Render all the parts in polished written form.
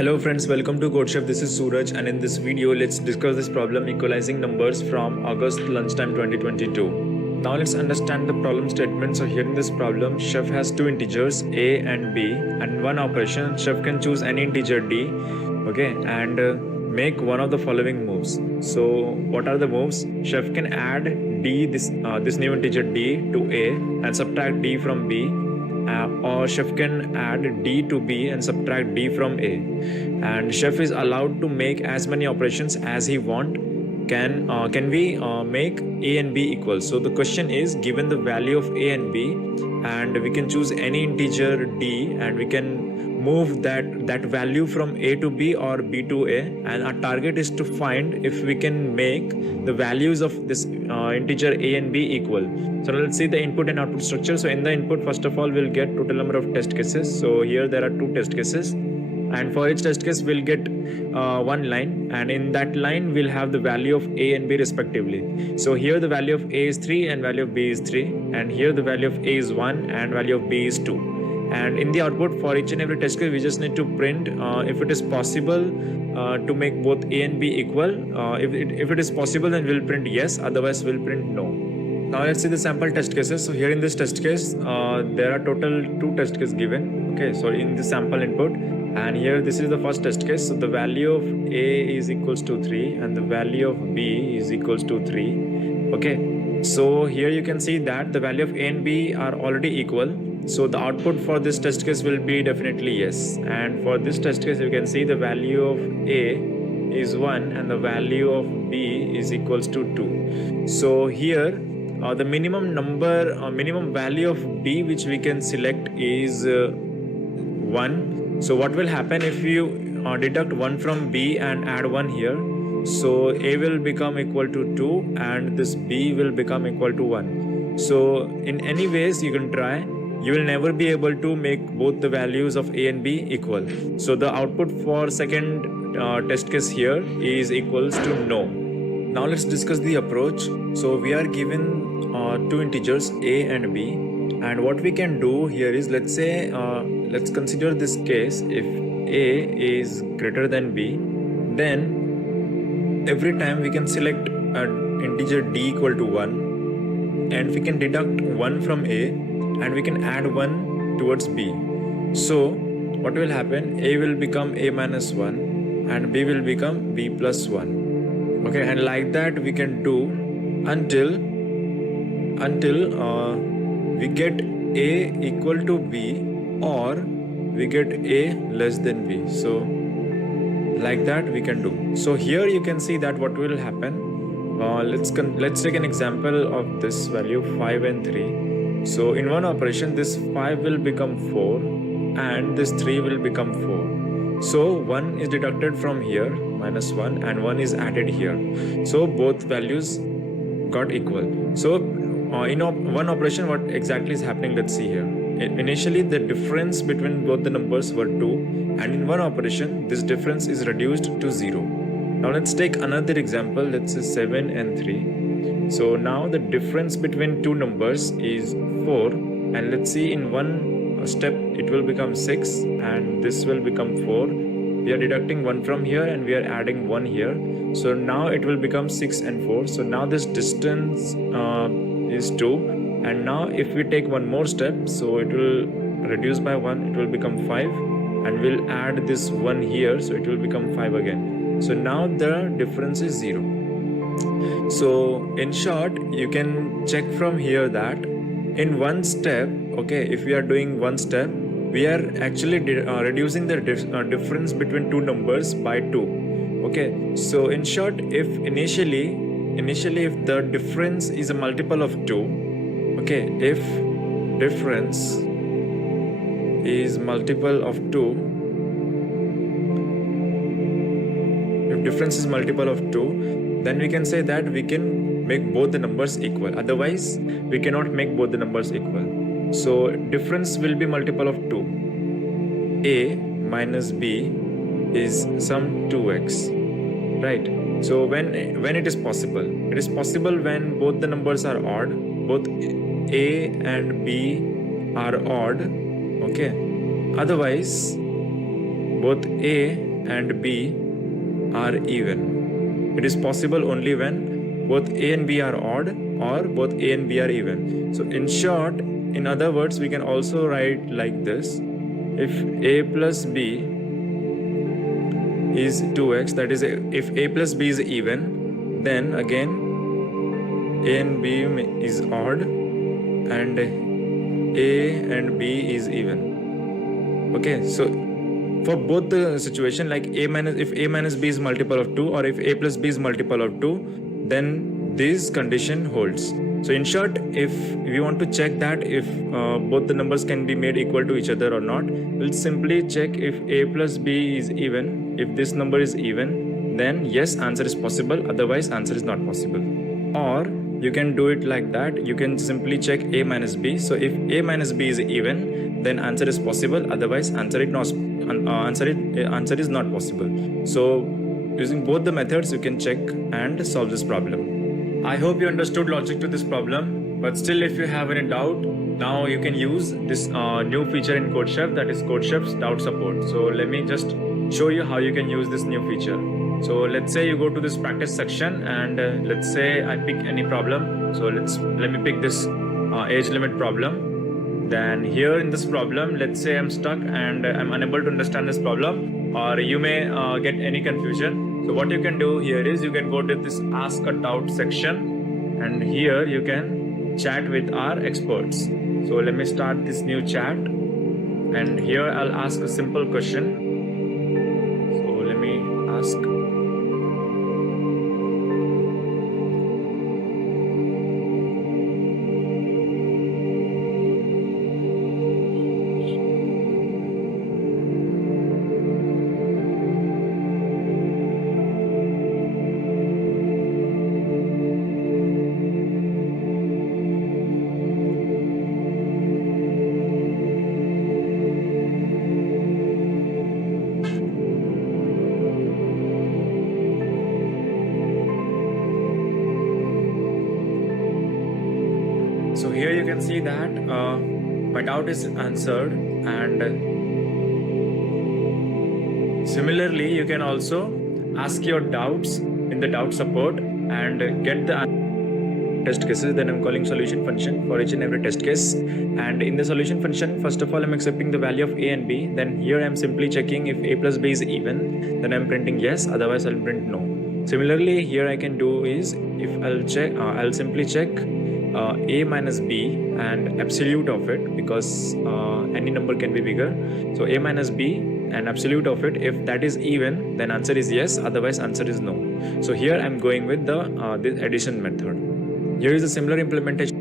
Hello friends, welcome to CodeChef. This is Suraj, and in this video let's discuss this problem equalizing numbers from August lunchtime 2022. Now let's understand the problem statement. So here in this problem, chef has two integers a and b, and in one operation chef can choose any integer d, okay, and make one of the following moves. So what are the moves? Chef can add d, this new integer d, to a and subtract d from b, or chef can add d to b and subtract d from a, and chef is allowed to make as many operations as he want. Can we make a and b equal? So the question is, given the value of a and b, and we can choose any integer d, and we can move that value from a to b or b to a, and our target is to find if we can make the values of this integer a and b equal. So let's see the input and output structure. So in the input, first of all, we'll get total number of test cases. So here there are two test cases, and for each test case we'll get one line, and in that line we'll have the value of a and b respectively. So here the value of a is 3 and value of b is 3, and here the value of a is 1 and value of b is 2. And in the output, for each and every test case, we just need to print if it is possible to make both a and b equal. If it is possible, then we'll print yes, otherwise we'll print no. Now let's see the sample test cases. So here in this test case, there are total 2 test cases given. Okay, so in the sample input, and here this is the first test case. So the value of a is equals to 3 and the value of b is equals to 3. Okay, so here you can see that the value of a and b are already equal. So the output for this test case will be definitely yes. And for this test case, you can see the value of a is 1 and the value of b is equals to 2. So here the minimum value of b which we can select is 1. So what will happen if you deduct 1 from b and add 1 here? So a will become equal to 2 and this b will become equal to 1. So in any ways you can try, you will never be able to make both the values of a and b equal. So the output for second test case here is equals to no. Now let's discuss the approach. So we are given two integers a and b, and what we can do here is, let's say let's consider this case. If a is greater than b, then every time we can select an integer d equal to 1, and we can deduct 1 from a and we can add 1 towards b. So what will happen? A will become a minus 1 and b will become b plus 1. Okay, and like that we can do until we get a equal to b or we get a less than b. So like that we can do. So here you can see that what will happen. Let's take an example of this value 5 and 3. So in one operation, this 5 will become 4 and this 3 will become 4. So 1 is deducted from here, minus 1, and 1 is added here. So both values got equal. So in one operation, what exactly is happening? Let's see here. Initially, the difference between both the numbers were 2, and in one operation, this difference is reduced to 0. Now let's take another example. Let's say 7 and 3. So now the difference between two numbers is 4, and let's see, in one step it will become 6 and this will become 4. We are deducting 1 from here and we are adding 1 here. So now it will become 6 and 4. So now this distance is 2, and now if we take one more step, so it will reduce by 1, it will become 5, and we'll add this 1 here, so it will become 5 again. So now the difference is 0. So in short, you can check from here that in one step, okay, if we are doing one step, we are actually reducing the difference between two numbers by 2. Okay, so in short, if initially if the difference is a multiple of 2, okay, if difference is multiple of 2, then we can say that we can make both the numbers equal. Otherwise, we cannot make both the numbers equal. So difference will be multiple of 2. A minus b is sum 2x, right? So when it is possible? It is possible when both the numbers are odd, both a and b are odd, okay? Otherwise, both a and B are even. It is possible only when both A and B are odd or both A and B are even. So in short, in other words, we can also write like this. If A plus B is 2x, that is, if A plus B is even, then again A and B is odd and A and B is even. Okay, so for both the situation, like if A minus B is multiple of 2 or if A plus B is multiple of 2, then this condition holds. So in short, if we want to check that if both the numbers can be made equal to each other or not, we'll simply check if A plus B is even. If this number is even, then yes, answer is possible, otherwise answer is not possible. Or you can do it like that. You can simply check A minus B. So if A minus B is even, then answer is possible, otherwise answer is not possible. So using both the methods, you can check and solve this problem. I hope you understood logic to this problem, but still if you have any doubt, now you can use this new feature in CodeChef, that is CodeChef's doubt support. So let me just show you how you can use this new feature. So let's say you go to this practice section and let's say I pick any problem. So let me pick this age limit problem. Then here in this problem, let's say I'm stuck and I'm unable to understand this problem, or you may get any confusion. So what you can do here is you can go to this ask a doubt section, and here you can chat with our experts. So let me start this new chat, and here I'll ask a simple question. So let me ask. So here you can see that my doubt is answered, and similarly you can also ask your doubts in the doubt support and get the test cases. Then I'm calling solution function for each and every test case, and in the solution function, first of all I'm accepting the value of A and B. Then here I'm simply checking if A plus B is even, then I'm printing yes, otherwise I'll print no. Similarly here I can do is, if I'll simply check A minus B and absolute of it, because any number can be bigger. So A minus B and absolute of it, if that is even, then answer is yes, otherwise answer is no. So here I'm going with the this addition method. Here is a similar implementation.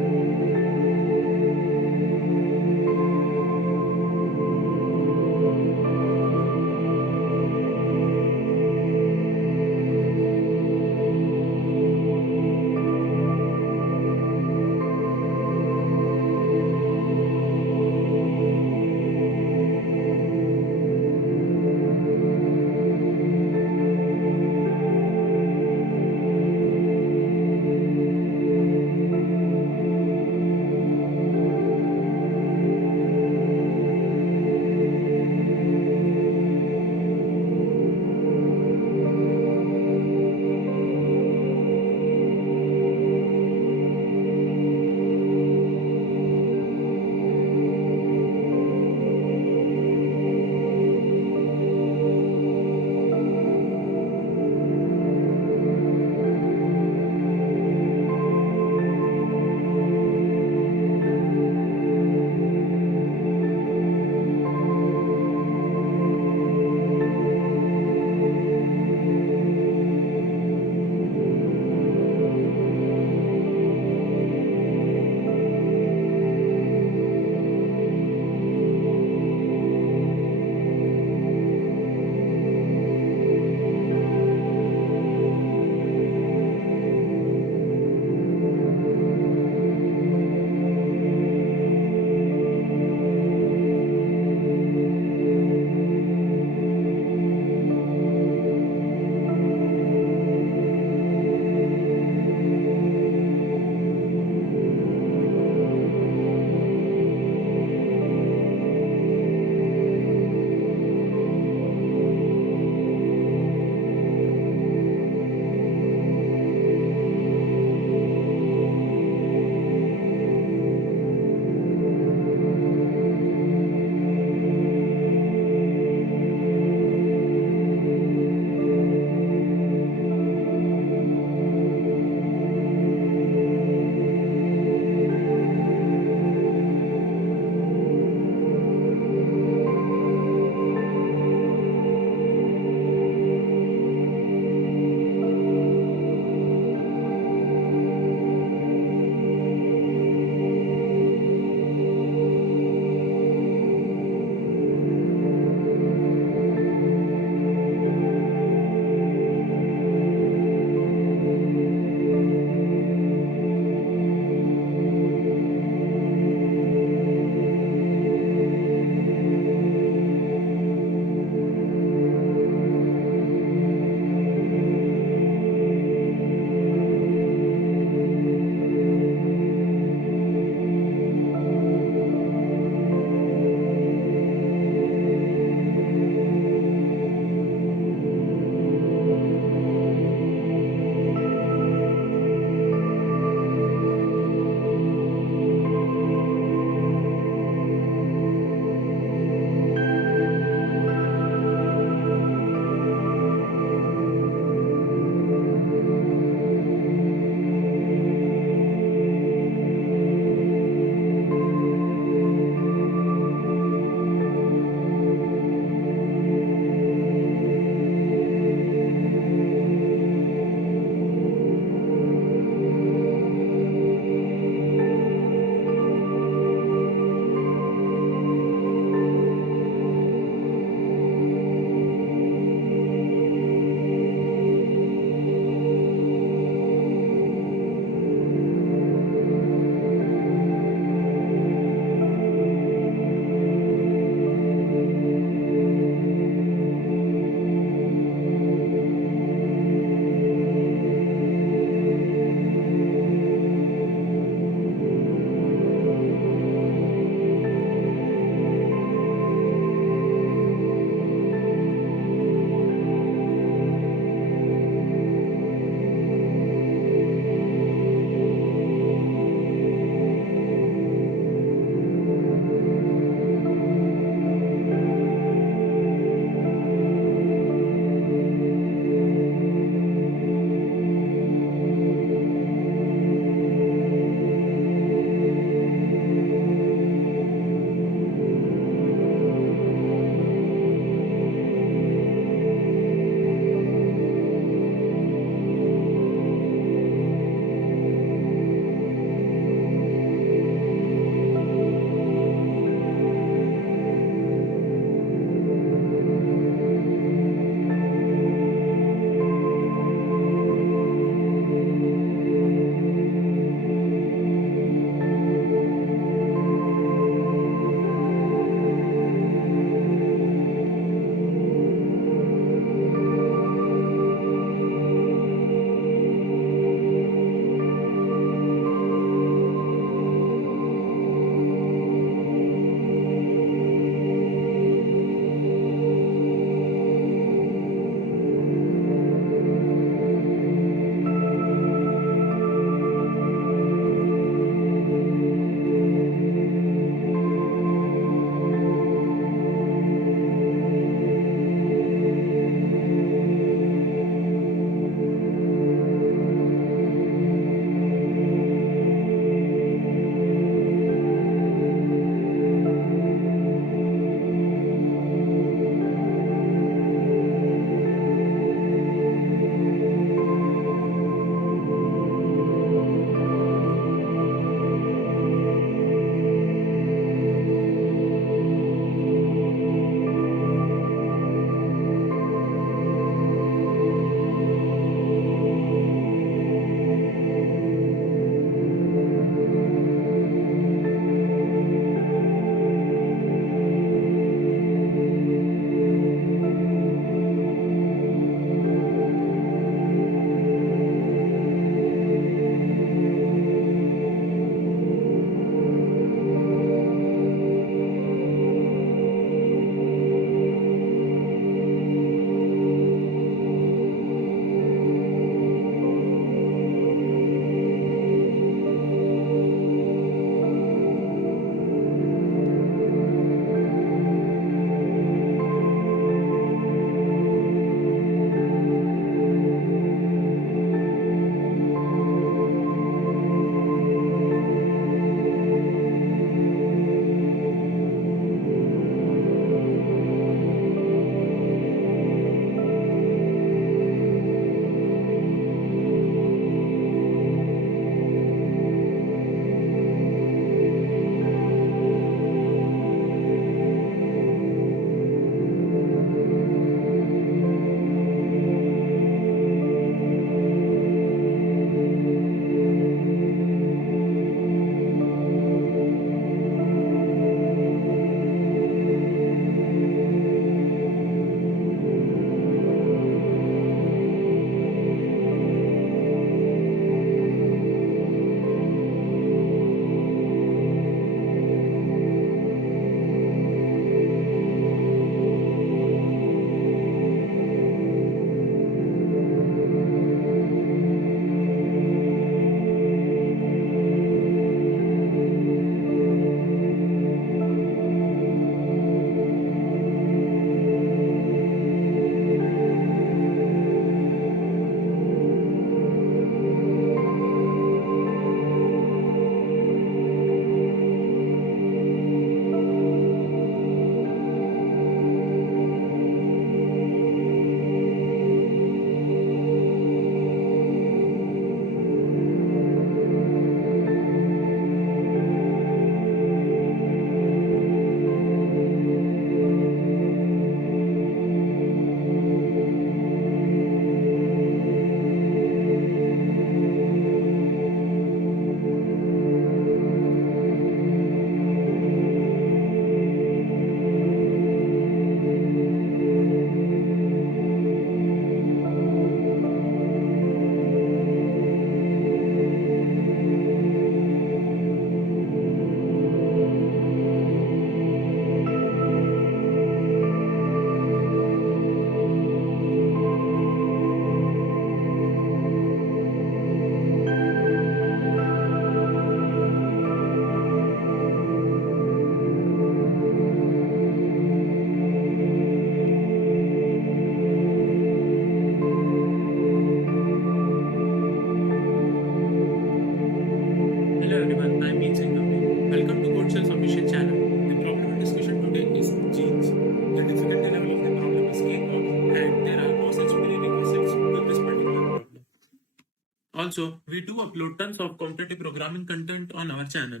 Also, we do upload tons of competitive programming content on our channel.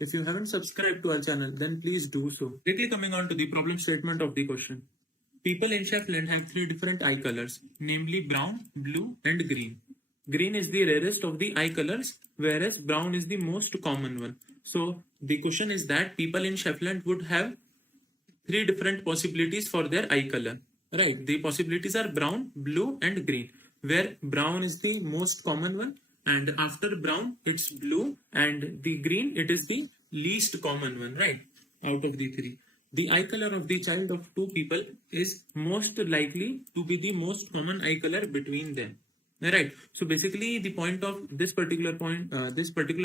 If you haven't subscribed to our channel, then please do so. Quickly coming on to the problem statement of the question. People in Sheffland have three different eye colors, namely brown, blue, and green. Green is the rarest of the eye colors, whereas brown is the most common one. So the question is that people in Sheffland would have three different possibilities for their eye color. Right, the possibilities are brown, blue, and green, where brown is the most common one, and after brown it's blue, and the green it is the least common one, right, out of the three. The eye color of the child of two people is most likely to be the most common eye color between them. Right. So basically, the point of this particular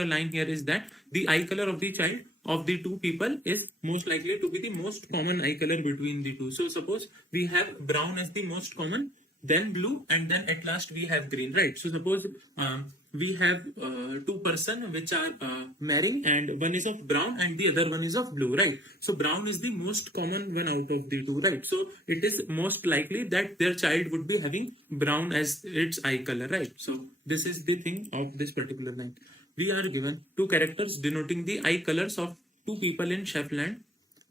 line here is that the eye color of the child of the two people is most likely to be the most common eye color between the two. So suppose we have brown as the most common, then blue, and then at last we have green. Right. So suppose we have two person which are marrying, and one is of brown and the other one is of blue. Right. So brown is the most common one out of the two. Right. So it is most likely that their child would be having brown as its eye color. Right. So this is the thing of this particular line. We are given two characters denoting the eye colors of two people in Sheffland.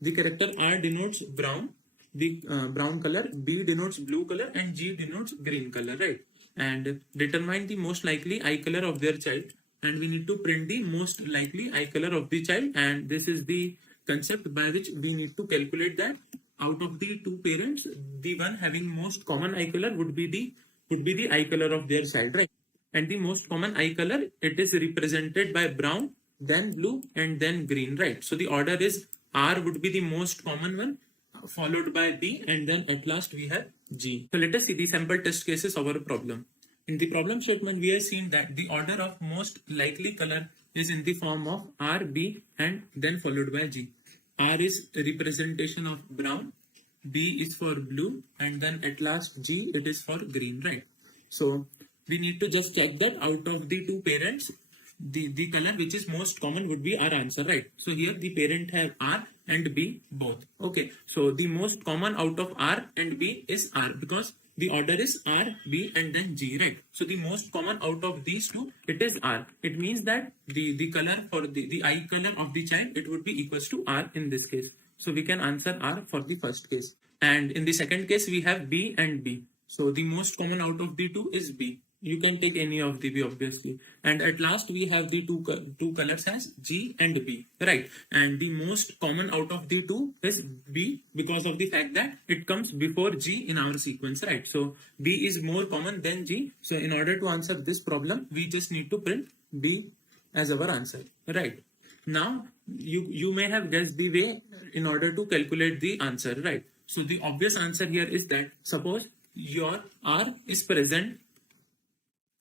The character R denotes brown, the brown color, B denotes blue color, and G denotes green color, right? And determine the most likely eye color of their child, and we need to print the most likely eye color of the child, and this is the concept by which we need to calculate that out of the two parents, the one having most common eye color would be the eye color of their child, right? And the most common eye color, it is represented by brown, then blue, and then green, right? So the order is R would be the most common one, followed by B, and then at last we have G. So let us see the sample test cases of our problem. In the problem statement, we have seen that the order of most likely color is in the form of R, B, and then followed by G. R is a representation of brown, B is for blue, and then at last G, it is for green, right? So we need to just check that out of the two parents, the color which is most common would be our answer, right? So here the parent have R and B both. Okay, so the most common out of R and B is R, because the order is R, B, and then G, right? So the most common out of these two, it is R. It means that the color for the eye color of the child, it would be equals to R in this case. So we can answer R for the first case. And in the second case, we have B and B. So the most common out of the two is B. You can take any of the B, obviously. And at last we have the two colors as G and B, right? And the most common out of the two is B, because of the fact that it comes before G in our sequence, right? So B is more common than G. So in order to answer this problem, we just need to print B as our answer, right? Now you may have guessed the way in order to calculate the answer, right? So the obvious answer here is that suppose your R is present,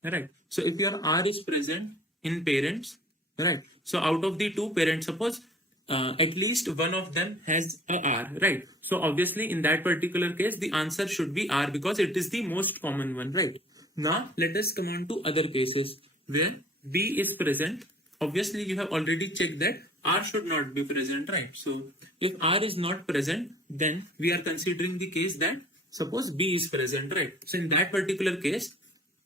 right? So if your R is present in parents, right? So out of the two parents, suppose at least one of them has a R, right? So obviously in that particular case, the answer should be R because it is the most common one, right? Now let us come on to other cases where B is present. Obviously you have already checked that R should not be present, right? So if R is not present, then we are considering the case that suppose B is present, right? So in that particular case,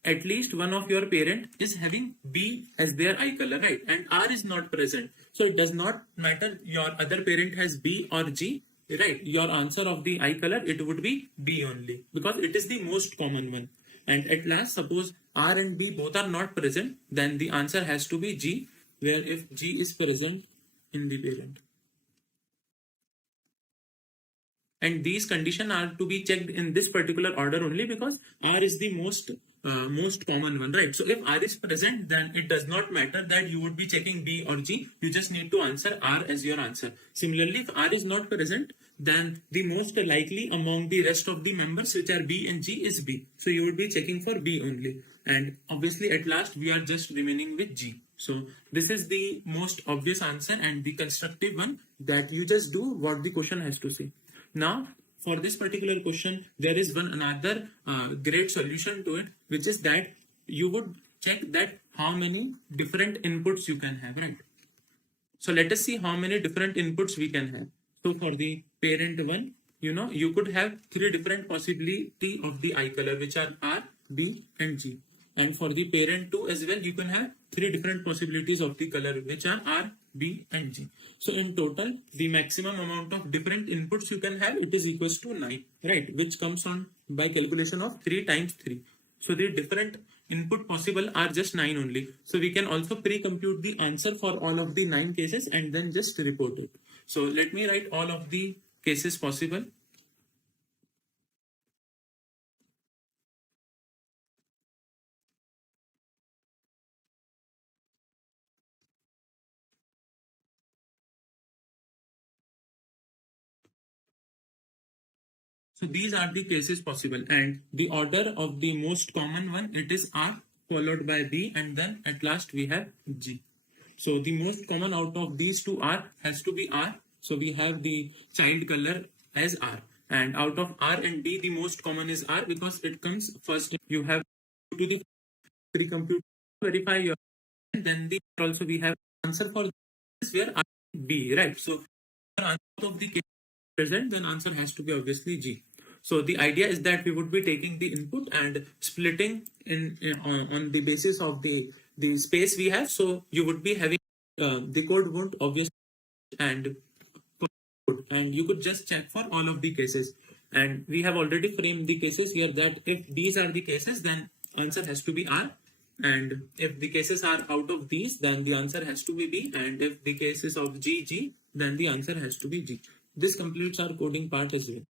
at least one of your parent is having B as their eye color, right? And R is not present. So it does not matter your other parent has B or G, right? Your answer of the eye color, it would be B only because it is the most common one. And at last, suppose R and B both are not present, then the answer has to be G, where if G is present in the parent. And these conditions are to be checked in this particular order only because R is the most common one, right? So if R is present, then it does not matter that you would be checking B or G. You just need to answer R as your answer. Similarly, if R is not present, then the most likely among the rest of the members, which are B and G, is B. So you would be checking for B only. And obviously at last we are just remaining with G. So this is the most obvious answer and the constructive one, that you just do what the question has to say. Now, for this particular question, there is another great solution to it, which is that you would check that how many different inputs you can have, right? So let us see how many different inputs we can have. So for the parent one, you could have three different possibility of the eye color, which are R, B, and G. and for the parent 2 as well, you can have three different possibilities of the color, which are R, B, and G. So in total, the maximum amount of different inputs you can have, it is equals to 9, right? Which comes on by calculation of 3 times 3. So the different input possible are just 9 only. So we can also pre-compute the answer for all of the 9 cases and then just report it. So let me write all of the cases possible. So these are the cases possible, and the order of the most common one, it is R followed by B, and then at last we have G. So the most common out of these two R has to be R. So we have the child color as R, and out of R and D, the most common is R because it comes first. You have to the pre-compute verify your, and then the also we have answer for this where R B, right? So answer of the case present, then answer has to be obviously G. So the idea is that we would be taking the input and splitting on the basis of the space we have. So you would be having the code won't obviously and and you could just check for all of the cases. And we have already framed the cases here that if these are the cases, then answer has to be R. And if the cases are out of these, then the answer has to be B. And if the cases of G, then the answer has to be G. This completes our coding part as well.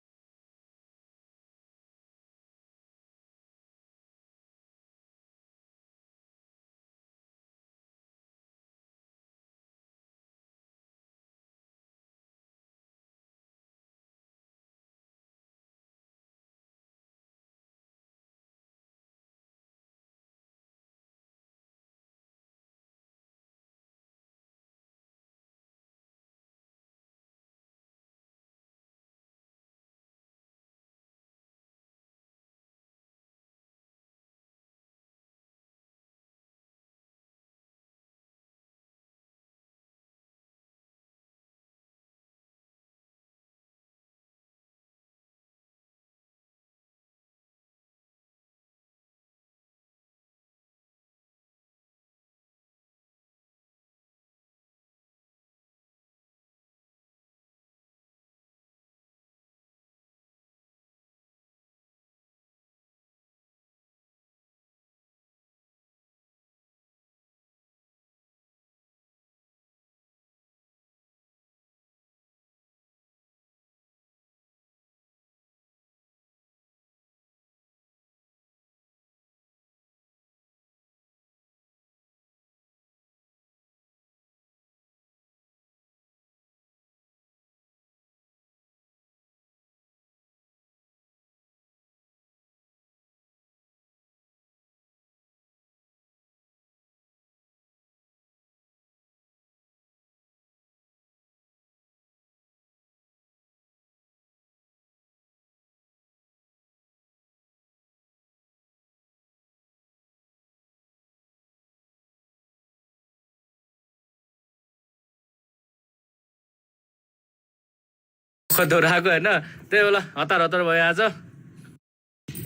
दोहोऱ्याएको होइन त्यही बेला हतार हतार भयो आज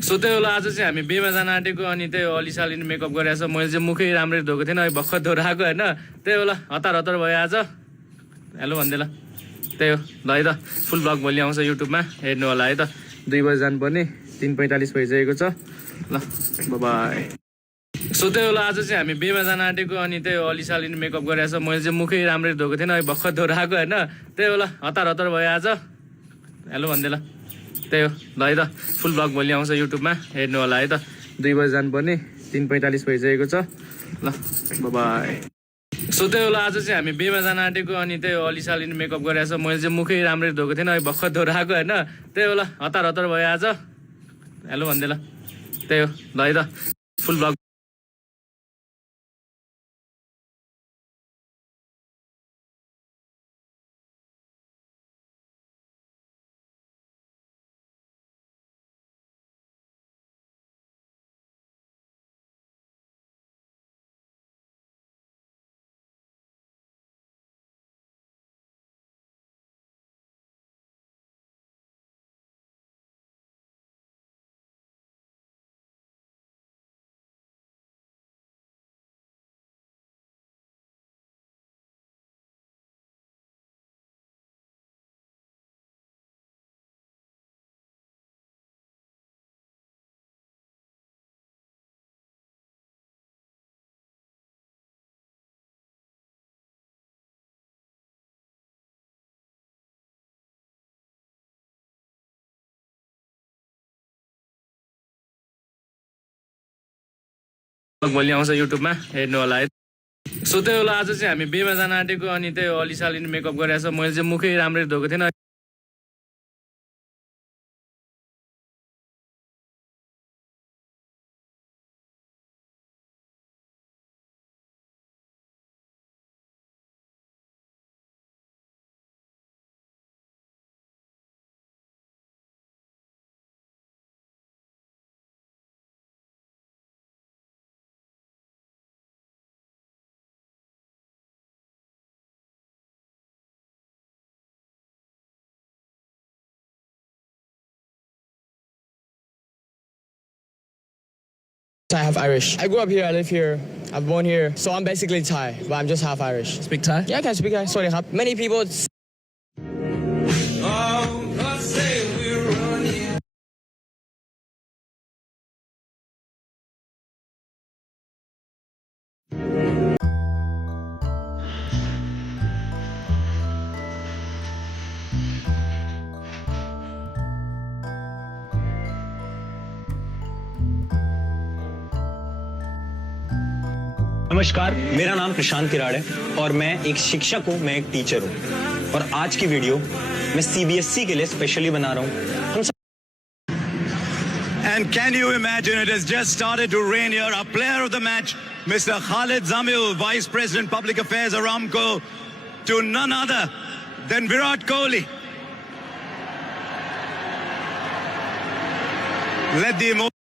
सो त्यही बेला आज चाहिँ हामी बेमा जान आँटेको अनि त्यही हो अलिसालिन मेकअप गरिरहेको छ मैले चाहिँ मुखै राम्ररी धोएको थिएन अहिले भर्खर दोहोऱ्याएको होइन त्यही बेला हतार हतार भयो आज हेलो भन्दै ल त्यही हो ल है त फुल ब्लग भोलि आउँछ युट्युबमा हेर्नु होला है त 2 बजी जानुपर्ने 3:45 भइसकेको छ ल बाई सो त्यही बेला आज चाहिँ हामी बेमा जान आँटेको अनि त्यही हो अलिसालिन मेकअप गरिरहेको छ मैले चाहिँ मुखै राम्ररी धोएको थिएन अहिले भर्खर दोहोऱ्याएको होइन त्यही बेला हतार हतार भयो आज हेलो भन्दै ल त्यही हो ल है त फुल ब्लग भोलि आउँछ युट्युबमा हेर्नु होला है त 2 बजी जानुपर्ने 3:45 भइसकेको छ ल बाई सो त्यही बेला आज चाहिँ हामी बेमा जान आँटेको अनि त्यही हो अलिसालिन मेकअप गरिरहेको छ मैले चाहिँ मुखै राम्ररी धोएको थिएन अहिले भर्खर दोहोऱ्याएको होइन त्यही बेला हतार हतार भयो आज हेलो भन्दै ल त्यही हो ल है त फुल ब्लग भोलि आउँछ युट्युबमा हेर्नु होला है। सो त्यही होला आज चाहिँ हामी बेमा जान आँटेको अनि त्यही हो अलिसालिन मेकअप गरिरहेछ। मैले चाहिँ मुखै राम्ररी धोएको थिएन। I have Irish. I grew up here, I live here, I'm born here, so I'm basically Thai, but I'm just half Irish. Speak Thai? Yeah, I can speak Thai. Sorry, many people. नमस्कार, मेरा नाम प्रशांत किराड़ है और मैं एक शिक्षक हूँ, मैं एक टीचर हूँ और आज की वीडियो मैं सीबीएसई के लिए स्पेशली बना रहा हूँ। हम And can you imagine, it has just started to rain here. Our player of the match, Mr. Khalid Zamil, Vice President Public Affairs Aramco, to none other than Virat Kohli. Let the emotion